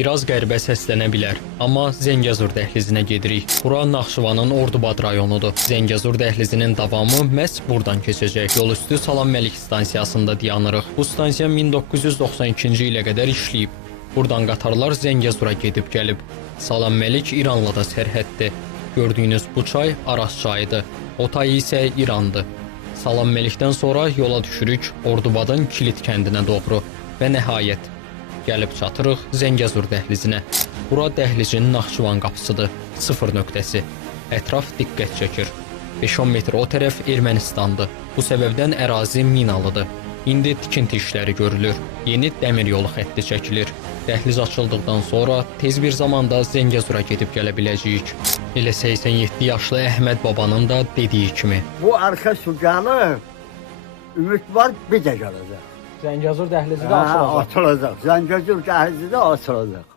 Biraz qəribə səslənə bilər, amma Zəngəzur dəhlizinə gedirik. Bura Naxçıvanın Ordubad rayonudur. Zəngəzur dəhlizinin davamı məhz buradan keçəcək. Yolüstü Salam Məlik stansiyasında dayanırıq. Bu stansiya 1992-ci ilə qədər işləyib. Buradan qatarlar Zəngəzura gedib gəlib. Salam Məlik İranla da sərhəddir. Gördüyünüz bu çay Araz çayıdır. O tayı isə İrandır. Salam Məlikdən sonra yola düşürük Ordubadın Kilit kəndinə doğru və nəhayət gəlib çatırıq Zəngəzur dəhlizinə. Bura dəhlizin Naxçıvan qapısıdır, sıfır nöqtəsi. Ətraf diqqət çəkir. 5-10 metr o tərəf Ermənistandır. Bu səbəbdən ərazi minalıdır. İndi tikinti işləri görülür. Yeni dəmir yolu xətti çəkilir. Dəhliz açıldıqdan sonra tez bir zamanda Zəngəzura gedib gələ biləcəyik. Elə 87 yaşlı Əhməd babanın da dediyi kimi. Bu arka sucanı ümit var bir de gelecek. Zəngəzur dəhlizi də açılacaq. Açılacak. Zəngəzur dəhlizi de açılacak.